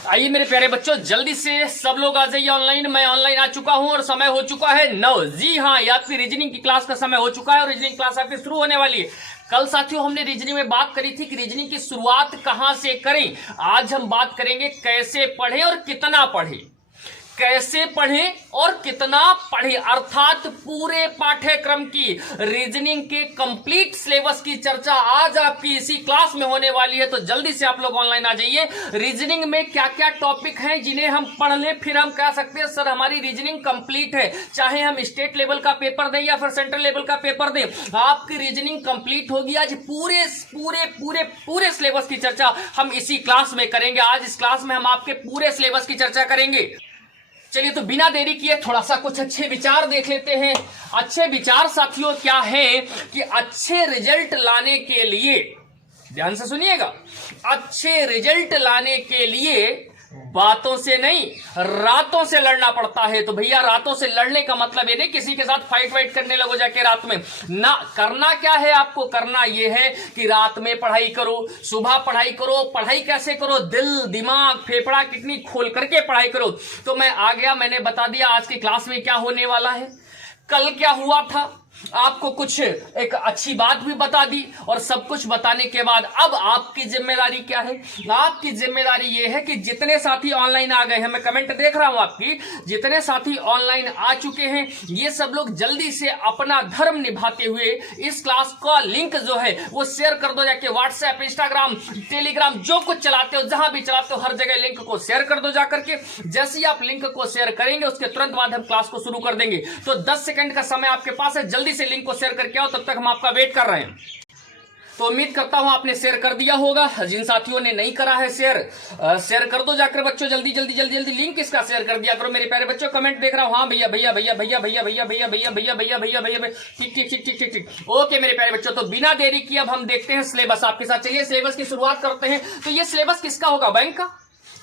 आइए मेरे प्यारे बच्चों, जल्दी से सब लोग आ जाइए ऑनलाइन। मैं ऑनलाइन आ चुका हूं और समय हो चुका है 9। जी हाँ, ये आपकी रीजनिंग की क्लास का समय हो चुका है और रीजनिंग क्लास आपकी शुरू होने वाली है। कल साथियों हमने रीजनिंग में बात करी थी कि रीजनिंग की शुरुआत कहां से करें। आज हम बात करेंगे कैसे पढ़ें और कितना पढ़ें। कैसे पढ़ें और कितना पढ़ें, अर्थात पूरे पाठ्यक्रम की रीजनिंग के कंप्लीट सिलेबस की चर्चा आज आपकी इसी क्लास में होने वाली है। तो जल्दी से आप लोग ऑनलाइन आ जाइए। रीजनिंग में क्या क्या टॉपिक हैं जिन्हें हम पढ़ लें, फिर हम कह सकते हैं सर हमारी रीजनिंग कंप्लीट है। चाहे हम स्टेट लेवल का पेपर दें या फिर सेंट्रल लेवल का पेपर दें, आपकी रीजनिंग कंप्लीट होगी। आज पूरे पूरे पूरे पूरे सिलेबस की चर्चा हम इसी क्लास में करेंगे। आज इस क्लास में हम आपके पूरे सिलेबस की चर्चा करेंगे। चलिए तो बिना देरी किए थोड़ा सा कुछ अच्छे विचार देख लेते हैं। अच्छे विचार साथियों क्या है कि अच्छे रिजल्ट लाने के लिए, ध्यान से सुनिएगा, अच्छे रिजल्ट लाने के लिए बातों से नहीं रातों से लड़ना पड़ता है। तो भैया रातों से लड़ने का मतलब ये नहीं किसी के साथ फाइट वाइट करने लगो जाके रात में ना। करना क्या है, आपको करना ये है कि रात में पढ़ाई करो, सुबह पढ़ाई करो। पढ़ाई कैसे करो, दिल दिमाग फेफड़ा किडनी खोल करके पढ़ाई करो। तो मैं आ गया, मैंने बता दिया आज की क्लास में क्या होने वाला है। कल क्या हुआ था, आपको कुछ एक अच्छी बात भी बता दी और सब कुछ बताने के बाद अब आपकी जिम्मेदारी क्या है। आपकी जिम्मेदारी यह है कि जितने साथी ऑनलाइन आ गए हैं, मैं कमेंट देख रहा हूं आपकी, जितने साथी ऑनलाइन आ चुके हैं ये सब लोग जल्दी से अपना धर्म निभाते हुए इस क्लास का लिंक जो है वो शेयर कर दो जाके। व्हाट्सएप, इंस्टाग्राम, टेलीग्राम जो कुछ चलाते हो, जहां भी चलाते हो, हर जगह लिंक को शेयर कर दो जाकर के। जैसे ही आप लिंक को शेयर करेंगे उसके तुरंत बाद हम क्लास को शुरू कर देंगे। तो 10 सेकंड का समय आपके पास है, जल्दी से लिंक को शेयर करके आओ, तब तक हम आपका वेट कर रहे हैं। तो उम्मीद करता हूं आपने शेयर कर दिया होगा। जिन साथियों ने नहीं करा है शेयर कर दो जाकर बच्चों, जल्दी जल्दी जल्दी जल्दी लिंक इसका शेयर कर दिया करो मेरे प्यारे बच्चों। कमेंट देख रहा हूं, हाँ भैया भैया भैया भैया भैया भैया भैया भैया भैया भैया भैया भैया, ठीक ठीक ठीक ठीक ठीक ठीक, ओके मेरे प्यारे बच्चों। तो बिना देरी किए अब हम देखते हैं सिलेबस आपके साथ। चलिए सिलेबस की शुरुआत करते हैं। तो ये सिलेबस किसका होगा, बैंक का,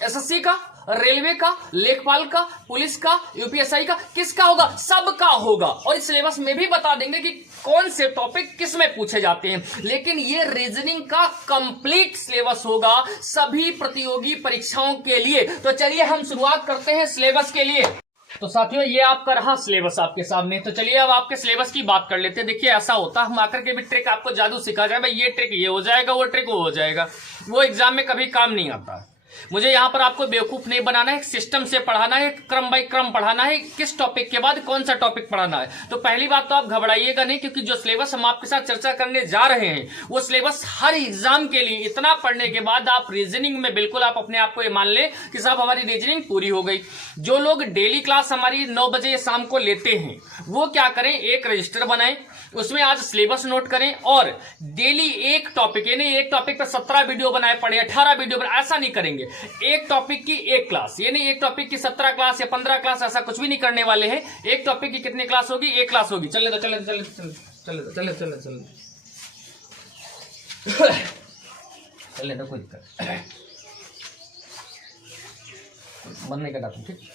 एसएससी का, रेलवे का, लेखपाल का, पुलिस का, यूपीएसआई का, किसका होगा, सबका होगा। और इस सिलेबस में भी बता देंगे कि कौन से टॉपिक किस में पूछे जाते हैं। लेकिन ये रीजनिंग का कंप्लीट सिलेबस होगा सभी प्रतियोगी परीक्षाओं के लिए। तो चलिए हम शुरुआत करते हैं सिलेबस के लिए। तो साथियों ये आपका रहा सिलेबस आपके सामने। तो चलिए अब आपके सिलेबस की बात कर लेते हैं। देखिए ऐसा होता है हम आकर के भी ट्रिक आपको जादू सिखा जाए, भाई ये ट्रिक ये हो जाएगा, वो ट्रिक वो हो जाएगा, वो एग्जाम में कभी काम नहीं आता। मुझे यहां पर आपको बेवकूफ नहीं बनाना है, सिस्टम से पढ़ाना है, क्रम बाय क्रम पढ़ाना है, किस टॉपिक के बाद कौन सा टॉपिक पढ़ाना है। तो पहली बात तो आप घबराइएगा नहीं, क्योंकि जो सिलेबस हम आपके साथ चर्चा करने जा रहे हैं वो सिलेबस हर एग्जाम के लिए, इतना पढ़ने के बाद आप रीजनिंग में बिल्कुल आप अपने आप को ये मान ले कि साहब हमारी रीजनिंग पूरी हो गई। जो लोग डेली क्लास हमारी 9 बजे शाम को लेते हैं वो क्या करें, एक रजिस्टर बनाएं, उसमें आज सिलेबस नोट करें और डेली एक टॉपिक, यानी एक टॉपिक पर 17 वीडियो बनाए पड़े, 18 वीडियो बनाए, ऐसा नहीं करेंगे। एक टॉपिक की एक क्लास, यानी एक टॉपिक की 17 क्लास या 15 क्लास, ऐसा कुछ भी नहीं करने वाले हैं। एक टॉपिक की कितनी क्लास होगी, एक क्लास होगी। चले तो चले चले चले चले चले चले चले तो कोई दिक्कत मन नहीं करता, ठीक।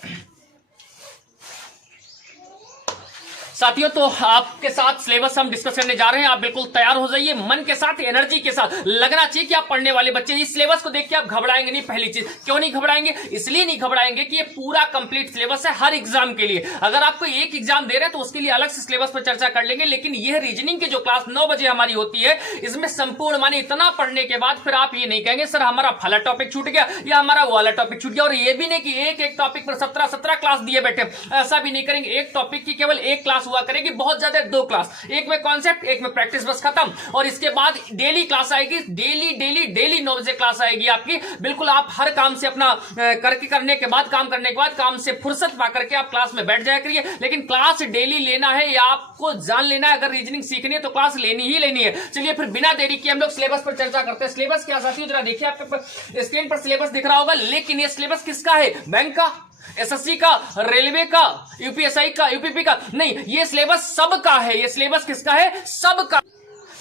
साथियों तो आपके साथ सिलेबस हम डिस्कस करने जा रहे हैं, आप बिल्कुल तैयार हो जाइए, मन के साथ, एनर्जी के साथ। लगना चाहिए कि आप पढ़ने वाले बच्चे। इस सिलेबस को देख के आप घबराएंगे नहीं। पहली चीज, क्यों नहीं घबराएंगे, इसलिए नहीं घबराएंगे कि ये पूरा कंप्लीट सिलेबस है हर एग्जाम के लिए। अगर आपको एक एग्जाम दे रहे हैं तो उसके लिए अलग से सिलेबस पर चर्चा कर लेंगे, लेकिन यह रीजनिंग की जो क्लास 9 बजे हमारी होती है, इसमें संपूर्ण माने इतना पढ़ने के बाद फिर आप ये नहीं कहेंगे सर हमारा फला टॉपिक छूट गया या हमारा वाला टॉपिक छूट गया। और ये भी नहीं कि एक एक टॉपिक पर 17 क्लास दिए बैठे, ऐसा भी नहीं करेंगे। एक टॉपिक की केवल एक क्लास हुआ करेगी, बहुत ज्यादा 2 क्लास, एक में कॉन्सेप्ट, एक में प्रैक्टिस, बस खत्म। और इसके बाद डेली क्लास आएगी, डेली 9 बजे क्लास आएगी आपकी। बिल्कुल आप हर काम से अपना करने के बाद, काम करने के बाद, काम से फुर्सत पा करके आप क्लास में बैठ जाया करिए। लेकिन क्लास डेली लेना है या आपको जान लेना है, अगर रीजनिंग सीखनी है तो क्लास लेनी ही लेनी है। चलिए फिर बिना देरी किए हम लोग सिलेबस पर चर्चा करते हैं। सिलेबस क्या साथियों, जरा देखिए आपके स्क्रीन पर सिलेबस दिख रहा होगा, लेकिन ये सिलेबस किसका है, बैंक का, एसएससी का, रेलवे का, यूपीएसआई का, यूपीपी का नहीं, ये सिलेबस सबका है। ये सिलेबस किसका है, सबका।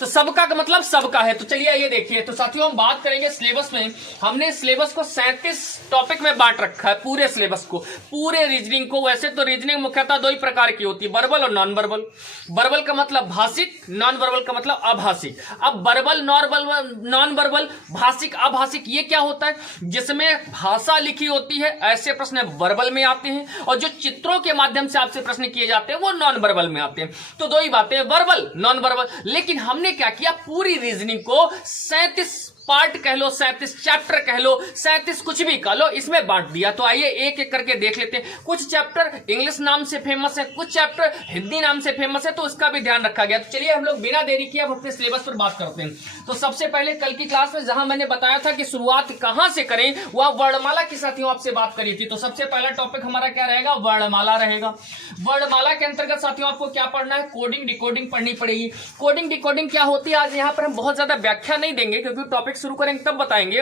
तो सबका का मतलब सबका है। तो चलिए ये देखिए, तो साथियों हम बात करेंगे सिलेबस में। हमने सिलेबस को 37 टॉपिक में बांट रखा है, पूरे सिलेबस को, पूरे रीजनिंग को। वैसे तो रीजनिंग मुख्यतः दो ही प्रकार की होती है, वर्बल और नॉन वर्बल। वर्बल का मतलब भाषिक, नॉन वर्बल का मतलब अभाषिक। अब वर्बल, नॉन वर्बल, भाषिक, अभाषिक, ये क्या होता है? जिसमें भाषा लिखी होती है ऐसे प्रश्न वर्बल में आते हैं, और जो चित्रों के माध्यम से आपसे प्रश्न किए जाते हैं वो नॉन वर्बल में आते हैं। तो दो ही बातें, वर्बल, नॉन वर्बल। लेकिन हमने क्या किया, पूरी रीजनिंग को 37 पार्ट कह लो, 37 चैप्टर कह लो, 37 कुछ भी कह लो, इसमें बांट दिया। तो आइए एक एक करके देख लेते हैं। कुछ चैप्टर इंग्लिश नाम से फेमस है, कुछ चैप्टर हिंदी नाम से फेमस है, तो उसका भी ध्यान रखा गया। तो चलिए हम लोग बिना देरी किए अब अपने सिलेबस पर बात करते हैं। तो सबसे पहले कल की क्लास में जहां मैंने बताया था कि शुरुआत कहां से करें, वह वर्णमाला की साथियों आपसे बात करी थी। तो सबसे पहला टॉपिक हमारा क्या रहेगा, वर्णमाला रहेगा। वर्णमाला के अंतर्गत साथियों आपको क्या पढ़ना है, कोडिंग डिकोडिंग पढ़नी पड़ेगी। कोडिंग डिकोडिंग क्या होती है, आज यहाँ पर हम बहुत ज्यादा व्याख्या नहीं देंगे, क्योंकि टॉपिक शुरू करेंगे तब बताएंगे।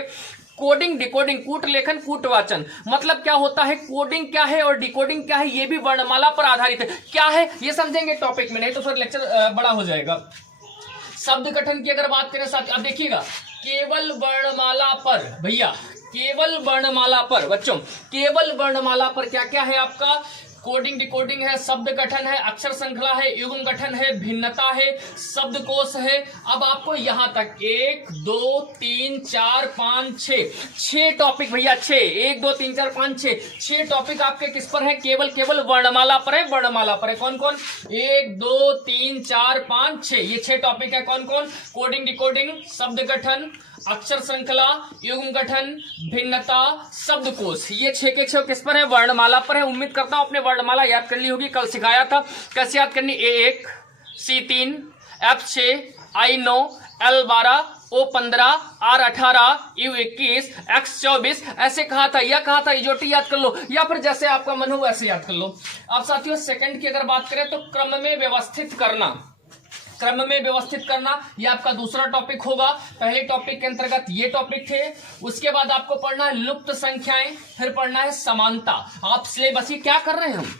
कोडिंग डिकोडिंग, कूट लेखन कूट वाचन, मतलब क्या होता है, कोडिंग क्या है और डिकोडिंग क्या है, ये भी वर्णमाला पर आधारित है। क्या है ये समझेंगे टॉपिक में, नहीं तो फिर लेक्चर बड़ा हो जाएगा। शब्द गठन की अगर बात करें साथ, अब देखिएगा, केवल वर्णमाला पर भैया, केवल वर्णमाला पर बच्चों, केवल वर्णमाला पर क्या क्या है आपका, कोडिंग डिकोडिंग है, शब्द गठन है, अक्षर श्रृंखला है, युग्म गठन है, भिन्नता है, शब्दकोश है। अब आपको यहां तक 1 2 3 4 5 6 टॉपिक भैया, 6 1 2 3 4 5 6 टॉपिक आपके किस पर है, केवल केवल वर्णमाला पर है। वर्णमाला पर है कौन कौन, 1 2 3 4 5 6, ये 6 टॉपिक है। कौन कौन, कोडिंग डिकोडिंग, शब्द गठन, अक्षर श्रृंखला, युग्म गठन, भिन्नता, शब्दकोश, ये 6 के 6 किस पर है, वर्णमाला पर है। उम्मीद करता हूं अपने वर्णमाला याद कर ली होगी, कल सिखाया था कैसे याद करनी। A1, C3, F6, I9, L12, O15, R18, U21, X24, ऐसे कहा था, यह कहा था, इजोटी याद कर लो, या फिर जैसे आपका मन हो वैसे याद कर लो। अब साथियों सेकंड की अगर बात करें तो क्रम में व्यवस्थित करना, क्रम में व्यवस्थित करना, ये आपका दूसरा टॉपिक होगा। पहले टॉपिक के अंतर्गत ये टॉपिक थे। उसके बाद आपको पढ़ना है लुप्त संख्याएं, फिर पढ़ना है समानता। आप सिलेबस, ये क्या कर रहे हैं, हम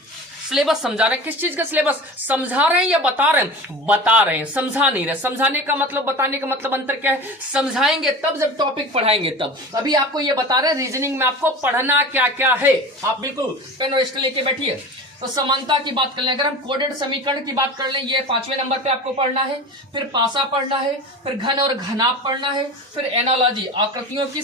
सिलेबस समझा रहे हैं। किस चीज का सिलेबस समझा रहे हैं या बता रहे हैं, बता रहे हैं, समझा नहीं रहे। समझाने का मतलब, बताने का मतलब अंतर क्या है, समझाएंगे तब जब टॉपिक पढ़ाएंगे तब। अभी आपको ये बता रहे हैं रीजनिंग में आपको पढ़ना क्या क्या है। आप बिल्कुल पेन और स्केल लेके बैठिए। तो समानता की बात कर लें, अगर हम कोडेड समीकरण की बात कर लें, ये 5वें नंबर पे आपको पढ़ना है। फिर पासा पढ़ना है, फिर घन और घनाभ पढ़ना है, फिर एनालॉजी, आकृतियों की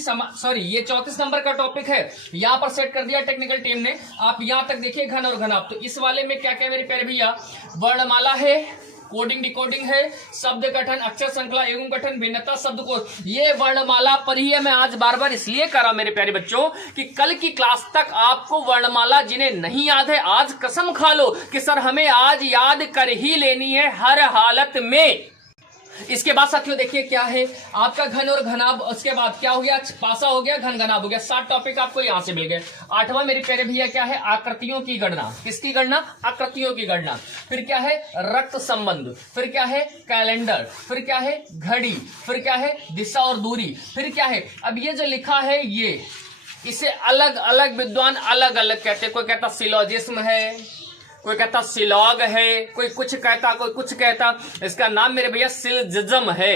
ये 34 नंबर का टॉपिक है। यहां पर सेट कर दिया टेक्निकल टीम ने, आप यहां तक देखिए घन और घनाभ। तो इस वाले में क्या क्या मेरे प्यारे भैया, वर्णमाला है, कोडिंग डिकोडिंग है, शब्द गठन, अक्षर श्रृंखला, युग्म गठन, भिन्नता, शब्दकोश, ये वर्णमाला पर ही है। मैं आज बार बार इसलिए कर रहा हूं मेरे प्यारे बच्चों कि कल की क्लास तक आपको वर्णमाला जिन्हें नहीं याद है, आज कसम खा लो कि सर हमें आज याद कर ही लेनी है हर हालत में। इसके बाद साथियों देखिए क्या है आपका घन और घनाभ, उसके बाद क्या हो गया, पासा हो गया, घन घनाभ हो गया। 7 टॉपिक आपको यहां से मिल गए। 8वां मेरे प्यारे भैया क्या है, आकृतियों की गणना। किसकी गणना, आकृतियों की गणना। फिर क्या है, रक्त संबंध। फिर क्या है, कैलेंडर। फिर क्या है, घड़ी। फिर क्या है, दिशा और दूरी। फिर क्या है, अब ये जो लिखा है ये, इसे अलग अलग विद्वान अलग अलग कहते हैं। कोई कहता सिलोजिज्म है, कोई कहता सिलॉग है, कोई कुछ कहता, कोई कुछ कहता। इसका नाम मेरे भैया सिलजिज्म है।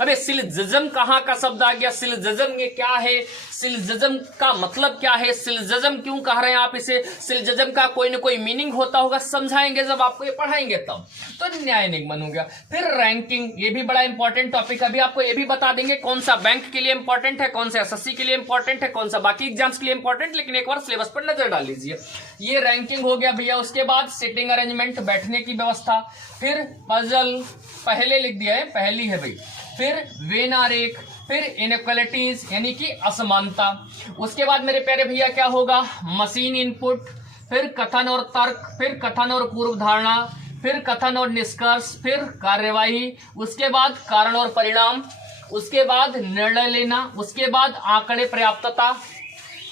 अबे सिलजिज्म कहाँ का शब्द आ गया, सिलजिज्म ये क्या है, सिलजिज्म का मतलब क्या है, सिलजिज्म क्यों कह रहे हैं आप इसे, सिलजिज्म का कोई ना कोई मीनिंग होता होगा, समझाएंगे जब आपको ये पढ़ाएंगे तब। तो न्याय निगमन हो गया। फिर रैंकिंग, ये भी बड़ा इंपॉर्टेंट टॉपिक। अभी आपको ये भी बता देंगे कौन सा बैंक के लिए इंपॉर्टेंट है, कौन सा एसएससी के लिए इंपॉर्टेंट है, कौन सा बाकी एग्जाम्स के लिए इंपॉर्टेंट, लेकिन एक बार सिलेबस पर नजर डाल लीजिए। ये रैंकिंग हो गया भैया। उसके बाद सिटिंग अरेंजमेंट, बैठने की व्यवस्था। फिर पजल, पहले लिख दिया है, पहली है भाई। फिर वेन आरेख, फिर इनइक्वालिटीज यानी कि असमानता। उसके बाद मेरे प्यारे भैया क्या होगा, मशीन इनपुट, फिर कथन और तर्क, फिर कथन और पूर्व धारणा, फिर कथन और निष्कर्ष, फिर कार्यवाही, उसके बाद कारण और परिणाम, उसके बाद निर्णय लेना, उसके बाद आंकड़े पर्याप्तता,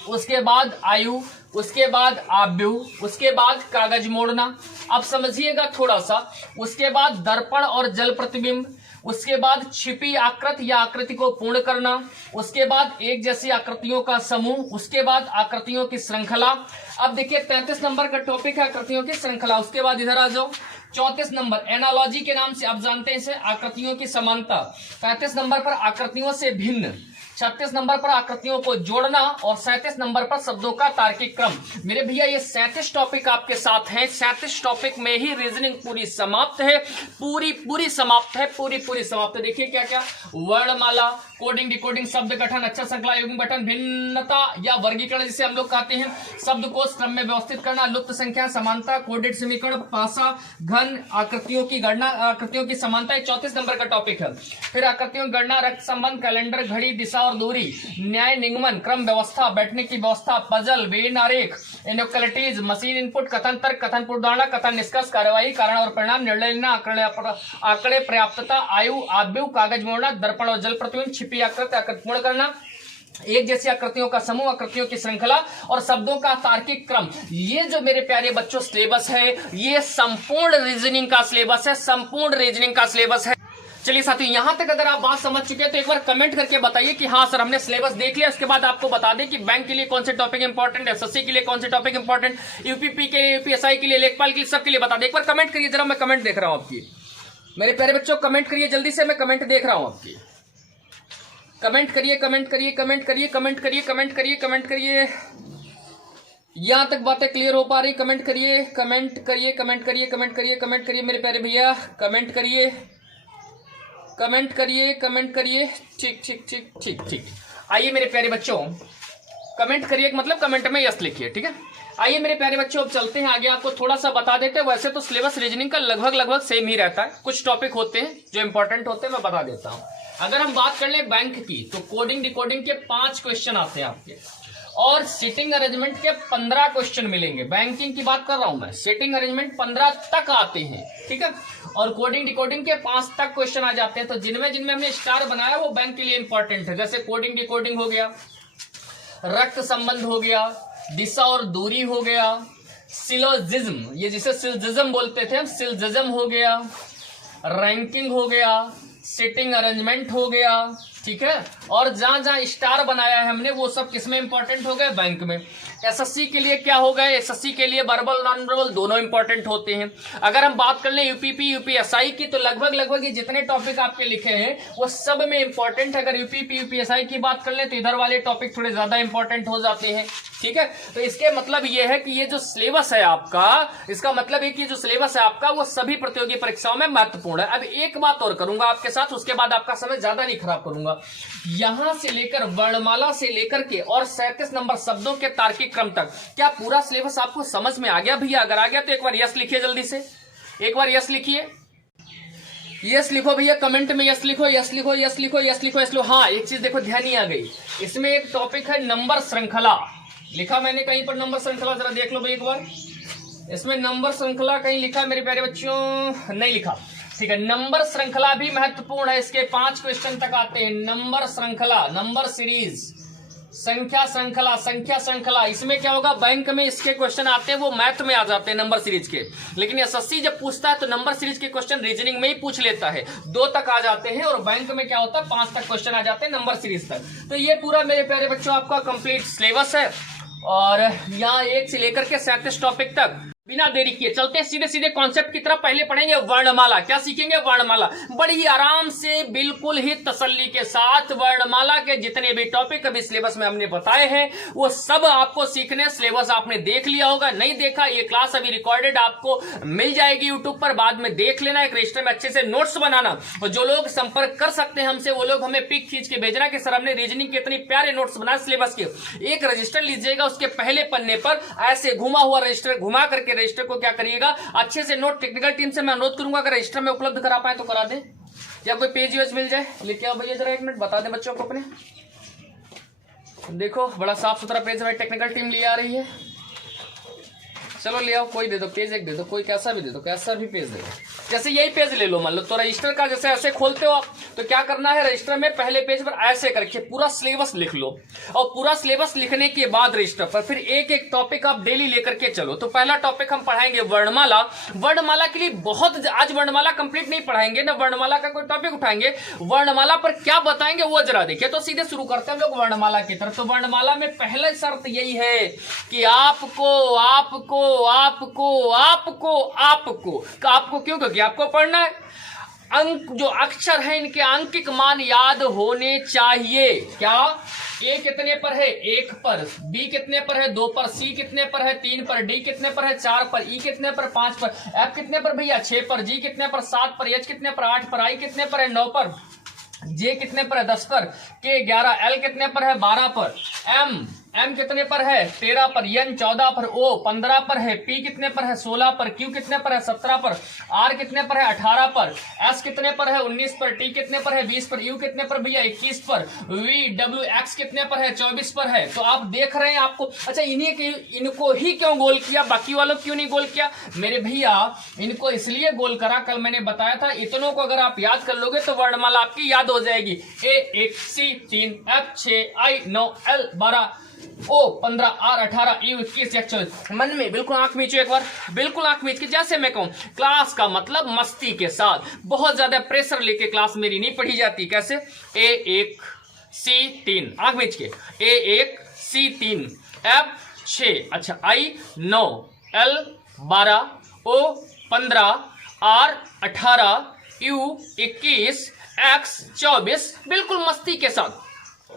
उसके बाद आयु, उसके बाद आव्यूह, उसके बाद कागज मोड़ना। अब समझिएगा थोड़ा सा। उसके बाद दर्पण और जल प्रतिबिंब, उसके बाद छिपी आकृति या आकृति को पूर्ण करना, उसके बाद एक जैसी आकृतियों का समूह, उसके बाद आकृतियों की श्रृंखला। अब देखिए 33 नंबर का टॉपिक है आकृतियों की श्रृंखला। उसके बाद इधर आ जाओ 34 नंबर एनालॉजी के नाम से आप जानते हैं इसे, आकृतियों की समानता। 35 नंबर पर आकृतियों से भिन्न, 36 नंबर पर आकृतियों को जोड़ना और 37 नंबर पर शब्दों का तार्किक क्रम। मेरे भैया ये 37 टॉपिक आपके साथ हैं। 37 टॉपिक में ही रीजनिंग पूरी समाप्त है, पूरी समाप्त है, पूरी समाप्त है। देखिए क्या क्या, वर्णमाला, कोडिंग डिकोडिंग, शब्द गठन, अक्षर श्रृंखला, यौगिक गठन, भिन्नता या वर्गीकरण जिसे हम लोग कहते हैं, शब्दकोश क्रम में व्यवस्थित करना, लुप्त संख्या, समानता, कोडेड समीकरण, पासा, घन, आकृतियों की गणना, आकृतियों की समानता 34 नंबर का टॉपिक है। फिर आकृतियों की गणना, रक्त संबंध, कैलेंडर, घड़ी, दिशा और दूरी, न्याय निगमन, क्रम व्यवस्था, बैठने की व्यवस्था, पजल, वेन आरेख, इनोक्लिटीज, मशीन इनपुट, कथन तर्क, कथन पूर्वधारणा, कथन निष्कर्ष, कार्यवाही, कारण और परिणाम, निर्णय लेना, आंकड़े, पर्याप्तता, आयु, आव्यूह, कागज मोड़ना, दर्पण और जल प्रतिबिंब, छिपी आकृति, आकृति पूर्ण करना, एक जैसी आकृतियों का समूह, आकृतियों की श्रृंखला और शब्दों का तार्किक क्रम। ये जो मेरे प्यारे बच्चों सिलेबस है, ये संपूर्ण रीजनिंग का सिलेबस है, संपूर्ण रीजनिंग का सिलेबस है। चलिए साथियों, यहां तक अगर आप बात समझ चुके हैं तो एक बार कमेंट करके बताइए कि हाँ सर हमने सिलेबस देख लिया। इसके बाद आपको बता दें कि बैंक के लिए कौन से टॉपिक इंपॉर्टेंट है, एसएससी के लिए कौन से टॉपिक इंपॉर्टेंट, यूपीपी के लिए, यूपीएसआई के लिए, लेखपाल के लिए, सबके लिए बता दें। एक बार कमेंट करिए जरा, मैं कमेंट देख रहा हूं आपकी। मेरे प्यारे बच्चों कमेंट करिए जल्दी से, मैं कमेंट देख रहा हूं आपकी। कमेंट करिए, कमेंट करिए, कमेंट करिए, कमेंट करिए, कमेंट करिए, कमेंट करिए। यहां तक बातें क्लियर हो पा रही? कमेंट करिए, कमेंट करिए, कमेंट करिए, कमेंट करिए, कमेंट करिए मेरे प्यारे भैया, कमेंट करिए, कमेंट करिए, कमेंट करिए। ठीक ठीक ठीक ठीक ठीक। आइए मेरे प्यारे बच्चों, कमेंट करिए मतलब कमेंट में यस लिखिए, ठीक है। आइए मेरे प्यारे बच्चों अब चलते हैं आगे, आपको थोड़ा सा बता देते हैं। वैसे तो सिलेबस रीजनिंग का लगभग सेम ही रहता है, कुछ टॉपिक होते हैं जो इंपॉर्टेंट होते हैं, मैं बता देता हूं। अगर हम बात कर ले बैंक की, तो कोडिंग डिकोडिंग के 5 क्वेश्चन आते हैं आपके, और सिटिंग अरेंजमेंट के 15 क्वेश्चन मिलेंगे। बैंकिंग की बात कर रहा हूं मैं, सिटिंग अरेंजमेंट 15 तक आते हैं, ठीक है, और कोडिंग डिकोडिंग के 5 तक क्वेश्चन आ जाते हैं। तो जिनमें हमने स्टार बनाया वो बैंक के लिए इंपॉर्टेंट है, जैसे कोडिंग डिकोडिंग हो गया, रक्त संबंध हो गया, दिशा और दूरी हो गया, सिलोजिज्म, ये जिसे सिलोजिज्म बोलते थे हम, सिलोजिज्म हो गया, रैंकिंग हो गया, सिटिंग अरेंजमेंट हो गया, ठीक है। और जहां जहां स्टार बनाया है हमने वो सब किसमें इंपॉर्टेंट हो गए? बैंक में। एसएससी के लिए क्या हो गए? एसएससी के लिए वर्बल नॉन वर्बल दोनों इंपॉर्टेंट होते हैं। अगर हम बात कर लें यूपीपी यूपीएसआई की, तो लगभग ये जितने टॉपिक आपके लिखे हैं वो सब में इंपॉर्टेंट। अगर यूपीपी यूपीएसआई की बात कर लें तो इधर वाले टॉपिक थोड़े ज्यादा इंपॉर्टेंट हो जाते हैं, ठीक है। तो इसके मतलब ये है कि ये जो सिलेबस है आपका, इसका मतलब है कि जो सिलेबस है आपका वो सभी प्रतियोगी परीक्षाओं में महत्वपूर्ण है। अब एक बात और करूंगा आपके साथ, उसके बाद आपका समय ज्यादा नहीं खराब करूंगा। यहां से लेकर वर्णमाला से लेकर के और 37 नंबर शब्दों के तार्किक क्रम तक, क्या पूरा सिलेबस आपको समझ में आ गया भैया? अगर आ गया तो एक बार यस लिखिए जल्दी से, एक बार यस लिखिए, यस लिखो भैया, कमेंट में यस लिखो, यस लिखो, यस लिखो, यस लिखो, यस लिखो। हाँ एक चीज देखो ध्यान नहीं आ गई, इसमें एक टॉपिक है नंबर श्रृंखला। लिखा मैंने कहीं पर नंबर श्रृंखला? जरा देख लो भाई एक बार, इसमें नंबर श्रृंखला कहीं लिखा मेरे प्यारे बच्चों? नहीं लिखा, ठीक है। नंबर श्रृंखला भी महत्वपूर्ण है, इसके 5 क्वेश्चन तक आते हैं। नंबर श्रृंखला, नंबर सीरीज, संख्या श्रृंखला, संख्या श्रृंखला, इसमें क्या होगा? बैंक में इसके क्वेश्चन आते हैं, वो मैथ में आ जाते हैं नंबर सीरीज के, लेकिन एसएससी जब पूछता है तो नंबर सीरीज के क्वेश्चन रीजनिंग में ही पूछ लेता है। 2 तक आ जाते हैं और बैंक में क्या होता है 5 तक क्वेश्चन आ जाते हैं नंबर सीरीज तक। तो ये पूरा मेरे प्यारे बच्चों आपका कंप्लीट सिलेबस है, और यहाँ 1 से लेकर के 37 टॉपिक तक। बिना देरी किए चलते हैं सीधे सीधे कॉन्सेप्ट की तरफ। पहले पढ़ेंगे वर्णमाला। क्या सीखेंगे? वर्णमाला। बड़ी ही आराम से, बिल्कुल ही तसल्ली के साथ वर्णमाला के जितने भी टॉपिक अभी सिलेबस में हमने बताए हैं वो सब आपको सीखने। सिलेबस आपने देख लिया होगा, नहीं देखा ये क्लास अभी रिकॉर्डेड आपको मिल जाएगी यूट्यूब पर, बाद में देख लेना। एक रजिस्टर में अच्छे से नोट्स बनाना, और जो लोग संपर्क कर सकते हैं हमसे वो लोग हमें पिक खींच के भेजना कि सर हमने रीजनिंग के इतने प्यारे नोट्स बनाए सिलेबस के। एक रजिस्टर लीजिएगा, उसके पहले पन्ने पर ऐसे घुमा हुआ रजिस्टर घुमा करके रजिस्टर को क्या करिएगा अच्छे से नोट। टेक्निकल टीम से मैं अनुरोध करूंगा अगर रजिस्टर में उपलब्ध करा पाए तो करा दें, या कोई पेज वेज मिल जाए लेके आओ भैया। जरा 1 मिनट बता दें बच्चों को अपने। देखो बड़ा साफ सुथरा पेज है, टेक्निकल टीम ले आ रही है। चलो ले आओ, कोई दे दो पेज, एक दे दो, कोई कैसा भी दे दो, कैसा भी पेज दे दो। जैसे यही पेज ले लो, मान लो तो रजिस्टर का जैसे ऐसे खोलते हो आप, तो क्या करना है, रजिस्टर में पहले पेज पर ऐसे करके पूरा सिलेबस लिख लो, और पूरा सिलेबस लिखने के बाद रजिस्टर पर फिर एक एक टॉपिक आप डेली लेकर के चलो। तो पहला टॉपिक हम पढ़ाएंगे वर्णमाला। वर्णमाला के लिए बहुत, आज वर्णमाला कंप्लीट नहीं पढ़ाएंगे ना, वर्णमाला का कोई टॉपिक उठाएंगे, वर्णमाला पर क्या बताएंगे वो जरा देखिए। तो सीधे शुरू करते हैं हम लोग वर्णमाला की तरफ। तो वर्णमाला में पहला शर्त यही है कि आपको आपको आपको आपको आपको आपको क्यों, क्योंकि आपको पढ़ना है। अंक जो अक्षर है इनके अंकिक मान याद होने चाहिए। क्या, ए कितने पर है, 1 पर, बी कितने पर है, 2 पर, सी कितने पर है, 3 पर, डी कितने पर है, 4 पर, ई कितने पर, 5 पर, एफ कितने पर भैया, 6 पर, जी कितने पर, 7 पर, एच कितने पर, 8 पर, आई कितने पर है, 9 पर, जे कितने पर है, 10 पर, के 11, एल कितने पर है, 12 पर, एम कितने पर है, 13 पर, एन 14 पर, ओ 15 पर है, पी कितने पर है, 16 पर, क्यू कितने पर है, 17 पर, आर कितने पर है, 18 पर, एस कितने पर है, 19 पर, टी कितने पर है, 20 पर, यू कितने पर भैया, 21 पर, वी डब्ल्यू एक्स कितने पर है, 24 पर है। तो आप देख रहे हैं आपको, अच्छा इनको ही क्यों गोल किया, बाकी वालों क्यों नहीं गोल किया मेरे भैया, इनको इसलिए गोल करा, कल मैंने बताया था, इतनों को अगर आप याद कर लोगे तो वर्णमाला आपकी याद हो जाएगी। A 1, C 3, F 6, I 9, L 12, O 15, R 18, U 21, 24। मन में बिल्कुल आंख मीचो एक बार, बिल्कुल आंख मीच के, जैसे मैं कहूं क्लास का मतलब मस्ती के साथ, बहुत ज्यादा प्रेशर लेके क्लास मेरी नहीं पढ़ी जाती। कैसे, ए 1 सी 3, आंख मीच के, ए 1 सी 3, एफ 6, अच्छा I 9, L 12, O 15, R 18, U 21, X 24, बिल्कुल मस्ती के साथ।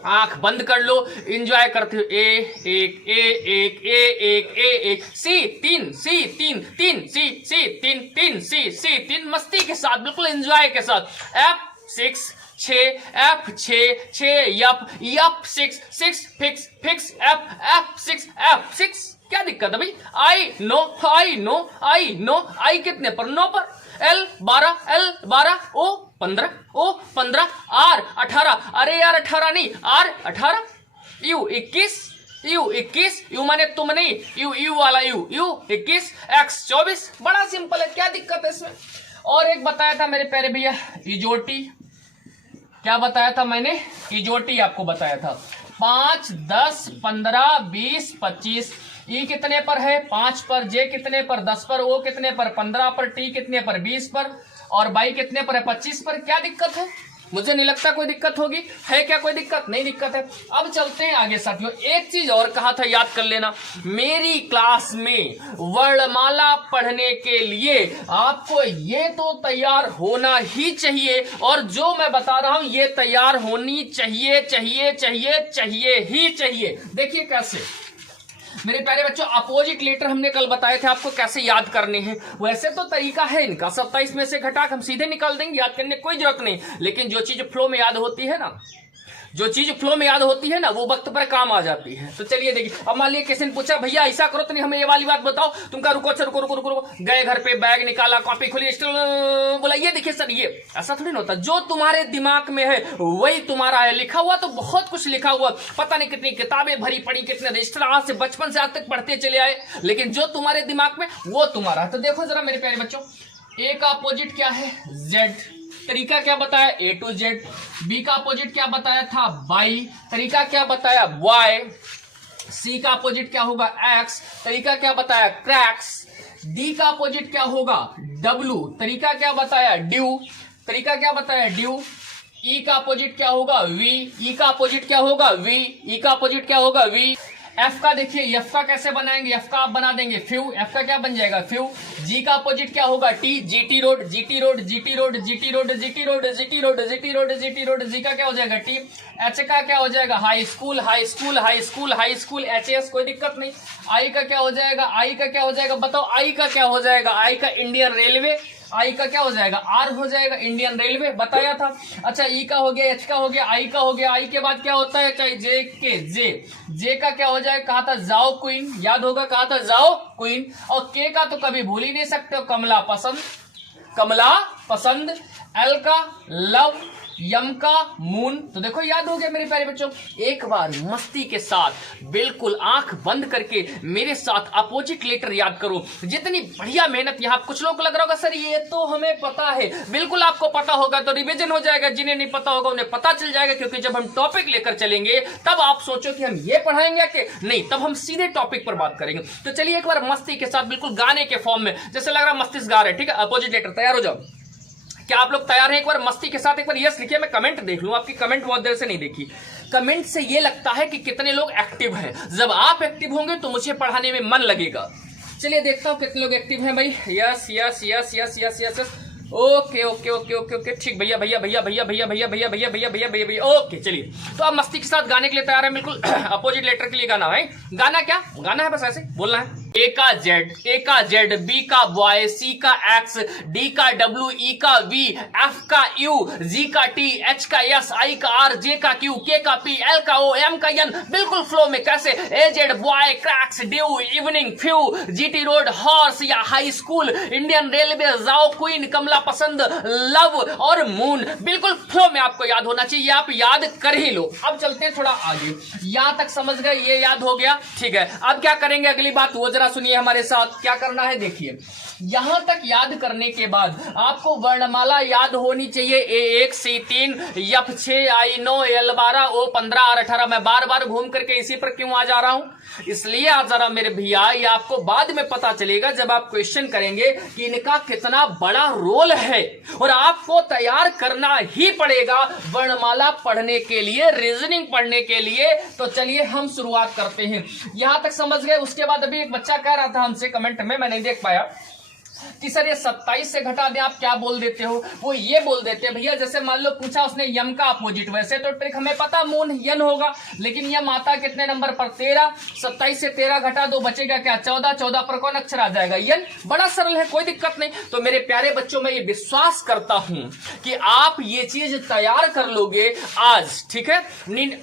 आंख बंद कर लो, एंजॉय करते हो। ए 1 ए 1 ए 1 ए 1 सी 3 सी 3 3 सी 3 3 सी 3, मस्ती के साथ, बिल्कुल एंजॉय के साथ। F 6 6, F 6 yup 6 fix F 6 क्या दिक्कत है भाई, आई नो आई कितने पर, 9 पर, एल 12 ओ 15 आर 18, अरे यार 18 नहीं, आर 18, यू 21 यू माने तुम नहीं, यू वाला यू 21, एक्स 24, बड़ा सिंपल है, क्या दिक्कत है इसमें। और एक बताया था मेरे प्यारे भैया, इजोटी, क्या बताया था मैंने, इजोटी आपको बताया था, 5 10 15 20 25, ई कितने पर है, 5 पर, जे कितने पर, 10 पर, ओ कितने पर, 15 पर, टी कितने पर, 20 पर, और बाई कितने पर है, 25 पर। क्या दिक्कत है, मुझे नहीं लगता कोई दिक्कत होगी, है क्या कोई दिक्कत, नहीं दिक्कत है। अब चलते हैं आगे साथियों, एक चीज और कहा था याद कर लेना, मेरी क्लास में वर्णमाला पढ़ने के लिए आपको ये तो तैयार होना ही चाहिए, और जो मैं बता रहा हूं ये तैयार होनी चाहिए ही चाहिए। देखिए कैसे मेरे प्यारे बच्चों, अपोजिट लेटर हमने कल बताए थे आपको कैसे याद करने हैं, वैसे तो तरीका है इनका, 27 में से घटा हम सीधे निकाल देंगे, याद करने कोई जरूरत नहीं, लेकिन जो चीज फ्लो में याद होती है ना, जो चीज फ्लो में याद होती है ना, वो वक्त पर काम आ जाती है। तो चलिए देखिए, अब मान लिया किसी ने पूछा भैया ऐसा करो तो नहीं, हमें ये वाली बात बताओ, तुम कहा रुको, गए घर पे, बैग निकाला, कॉपी खोली, बोला ये देखिए सर, ये ऐसा थोड़ी ना होता, जो तुम्हारे दिमाग में है वही तुम्हारा है, लिखा हुआ तो बहुत कुछ लिखा हुआ, पता नहीं कितनी किताबें भरी पड़ी, कितने रजिस्टर आज से बचपन से आज तक पढ़ते चले आए, लेकिन जो तुम्हारे दिमाग में वो तुम्हारा। तो देखो जरा मेरे प्यारे बच्चों, ए का अपोजिट क्या है, जेड, तरीका क्या बताया, ए टू जेड। बी का अपोजिट क्या बताया था, बाई, तरीका क्या बताया, वाई। सी का अपोजिट क्या होगा, एक्स, तरीका क्या बताया, क्रैक्स। डी का अपोजिट क्या होगा, डब्लू, तरीका क्या बताया, ड्यू, तरीका क्या बताया, ड्यू। ई का अपोजिट क्या होगा, वी, ई का अपोजिट क्या होगा, वी, ई का अपोजिट क्या होगा, वी। एफ का देखिए, एफ का कैसे बनाएंगे, एफ का आप बना देंगे फ्यू, एफ का क्या बन जाएगा, फ्यू। जी का अपोजिट क्या होगा, T, GT road, GT road, GT road, GT road, GT road, GT road, GT road, GT road. G का क्या हो जाएगा, टी। एच का क्या हो जाएगा, high school, high school, high school, high school, H S, कोई दिक्कत नहीं। आई का क्या हो जाएगा, आई का क्या हो जाएगा, बताओ आई का क्या हो जाएगा, आई का इंडियन रेलवे, आई का क्या हो जाएगा, आर हो जाएगा, इंडियन रेलवे, बताया था। अच्छा, ई का हो गया, एच का हो गया, आई का हो गया, आई के बाद क्या होता है, चाहे जे के, जे का क्या हो जाएगा, कहा था जाओ क्वीन, याद होगा, कहा था जाओ क्वीन। और के का तो कभी भूल ही नहीं सकते हो, कमला पसंद, कमला पसंद। एल का लव, यम का मून, तो देखो याद हो गया मेरे प्यारे बच्चों। एक बार मस्ती के साथ बिल्कुल आंख बंद करके मेरे साथ अपोजिट लेटर याद करो। जितनी बढ़िया मेहनत, यहाँ कुछ लोगों को लग रहा होगा सर ये तो हमें पता है, बिल्कुल आपको पता होगा तो रिवीजन हो जाएगा, जिन्हें नहीं पता होगा उन्हें पता चल जाएगा, क्योंकि जब हम टॉपिक लेकर चलेंगे तब आप सोचो कि हम ये पढ़ाएंगे कि नहीं, तब हम सीधे टॉपिक पर बात करेंगे। तो चलिए एक बार मस्ती के साथ बिल्कुल गाने के फॉर्म में, जैसे लग रहा मस्तिष्क गा रहे, ठीक है, अपोजिट लेटर तैयार हो जाओ। क्या आप लोग तैयार हैं? एक बार मस्ती के साथ एक बार यस लिखिए, मैं कमेंट देख लूं, आपकी कमेंट बहुत देर से नहीं देखी। कमेंट से ये लगता है कि कितने लोग एक्टिव हैं। जब आप एक्टिव होंगे तो मुझे पढ़ाने में मन लगेगा। चलिए देखता हूं कितने लोग एक्टिव हैं भाई। Yes yes yes yes yes yes yes, okay okay okay okay okay, ठीक, भैया भैया भैया भैया भैया भैया भैया भैया भैया भैया भैया भैया, ओके। चलिए तो आप मस्ती के साथ गाने के लिए तैयार है बिल्कुल। अपोजिट लेटर के लिए गाना है। गाना क्या गाना है? बस ऐसे बोलना है। ए का जेड, बी का बॉय, सी का एक्स, डी का डब्ल्यू, ई का वी, एफ का यू, जी का टी, एच का एस, आई का आर, जे का क्यू, के का पी, एल का ओ, एम का एन। बिल्कुल फ्लो में कैसे? AZ, boy, cracks, dew, evening, few, GT road, horse या हाई स्कूल, इंडियन रेलवे, जाओ, क्वीन, कमला पसंद, लव और मून। बिल्कुल फ्लो में आपको याद होना चाहिए, आप याद कर ही लो। अब चलते हैं थोड़ा आगे, यहां तक समझ गए, ये याद हो गया, ठीक है। अब क्या करेंगे? अगली बात वो जरा सुनिए हमारे साथ, क्या करना है देखिए। यहां तक याद करने के बाद आपको वर्णमाला याद होनी चाहिए। A1 C3 F6 I9 L12 O15 R18। मैं बार बार घूम करके इसी पर क्यों आ जा रहा हूं? इसलिए आ जा रहा मेरे भैया, ये आपको बाद में पता चलेगा जब आप क्वेश्चन करेंगे कि इनका कितना बड़ा रोल है, और आपको तैयार करना ही पड़ेगा वर्णमाला पढ़ने के लिए, रीजनिंग पढ़ने के लिए। तो चलिए हम शुरुआत करते हैं। यहां तक समझ गए। उसके बाद अभी एक बच्चा कह रहा था हमसे कमेंट में, मैं नहीं देख पाया, कि सर ये 27 से घटा दें, आप क्या बोल देते हो? वो ये बोल देते हैं भैया, जैसे मान लो पूछा उसने यम का अपोजिट, वैसे तो ट्रिक हमें पता मून यन होगा, लेकिन यम आता कितने नंबर पर? 13। 27 से 13 घटा दो, बचेगा क्या? 14। 14 पर कौन अक्षर आ जाएगा? यन। बड़ा सरल है, कोई दिक्कत नहीं। तो मेरे प्यारे बच्चों, मैं ये विश्वास करता हूं कि आप ये चीज तैयार कर लोगे आज, ठीक है।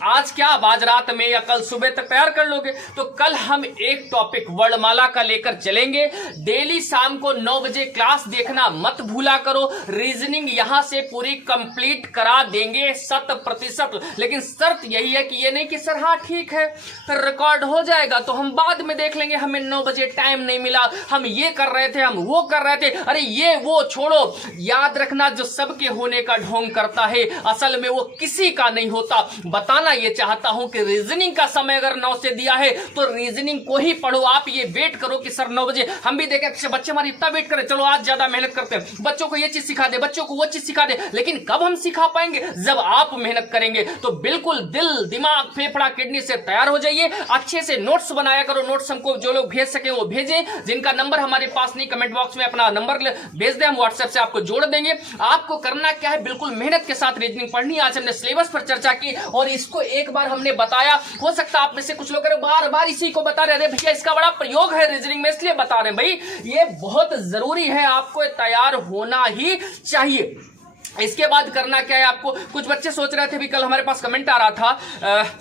आज क्या, आज रात में या कल सुबह तक तैयार कर लोगे, तो कल हम एक टॉपिक वर्णमाला का लेकर चलेंगे। डेली शाम को 9 बजे क्लास देखना मत भूला करो। रीजनिंग यहां से पूरी कंप्लीट करा देंगे 100%। लेकिन शर्त यही है कि ये नहीं कि सर हाँ ठीक है फिर रिकॉर्ड हो जाएगा तो हम बाद में देख लेंगे, हमें 9 बजे टाइम नहीं मिला, हम ये कर रहे थे, हम वो कर रहे थे। अरे ये वो छोड़ो, याद रखना जो सबके होने का ढोंग करता है असल में वो किसी का नहीं होता। बताना ये चाहता हूं कि रीजनिंग का समय अगर 9 से दिया है तो रीजनिंग को ही पढ़ो। आप ये वेट करो कि सर 9 बजे, हम भी देखें बच्चे हमारे इतना वेट करें, चलो आज ज्यादा मेहनत करते हैं, बच्चों को ये चीज सिखा दे, बच्चों को वो चीज सिखा दे। लेकिन कब हम सिखा पाएंगे? जब आप मेहनत करेंगे। तो बिल्कुल दिल, दिमाग, फेफड़ा, किडनी से तैयार हो जाइए। अच्छे से नोट्स बनाया करो। नोट्स हमको जो लोग भेज सके वो भेजें। जिनका नंबर हमारे पास नहीं, कमेंट बॉक्स में अपना नंबर भेज दें, हम व्हाट्सएप से आपको जोड़ देंगे। आपको करना क्या है? बिल्कुल मेहनत के साथ रीजनिंग पढ़नी है। आज हमने सिलेबस पर चर्चा की और इसको एक बार हमने बताया। हो सकता है आप में से कुछ लोग बार बार इसी को बता रहे, अरे भैया इसका बड़ा प्रयोग है रीजनिंग में, इसलिए बता रहे हैं। भाई ये बहुत जरूरी है, आपको तैयार होना ही चाहिए। इसके बाद करना क्या है आपको? कुछ बच्चे सोच रहे थे, भी कल हमारे पास कमेंट आ रहा था,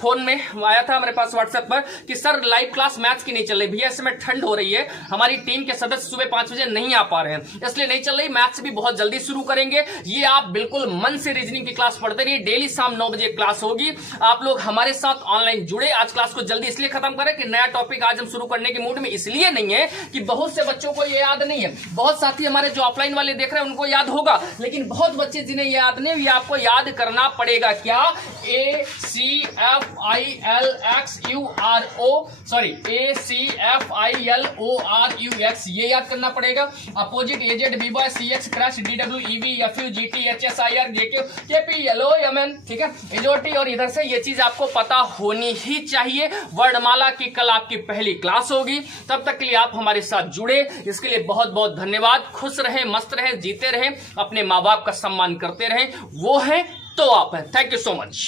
फोन में आया था हमारे पास व्हाट्सएप पर कि सर लाइव क्लास मैथ्स की नहीं चल रही। भैया इस समय ठंड हो रही है, हमारी टीम के सदस्य सुबह 5 बजे नहीं आ पा रहे हैं, इसलिए नहीं चल रही। मैथ्स भी बहुत जल्दी शुरू करेंगे। ये आप बिल्कुल मन से रीजनिंग की क्लास पढ़ते रहिए। डेली शाम 9 बजे क्लास होगी। आप लोग हमारे साथ ऑनलाइन जुड़े। आज क्लास को जल्दी इसलिए खत्म करें कि नया टॉपिक आज हम शुरू करने के मूड में इसलिए नहीं है कि बहुत से बच्चों को ये याद नहीं है। बहुत साथी हमारे जो ऑफलाइन वाले देख रहे हैं उनको याद होगा, लेकिन बहुत बच्चे जिन्हें याद नहीं, ये आपको याद करना पड़ेगा। क्या? ACFILXURO, ये याद करना पड़ेगा। Opposite A Z B boy C X crash D W E V F U G T H S I R J Q K P L O M N, ठीक है, एजोटी। और इधर से ये चीज आपको पता होनी ही चाहिए। वर्णमाला की कल आपकी पहली क्लास होगी। तब तक के लिए आप हमारे साथ जुड़े, इसके लिए बहुत बहुत धन्यवाद। खुश रहें, मस्त रहें, जीते रहें, अपने माँ बाप का सम्मान करते रहें। वो है तो आप हैं। Thank you so much.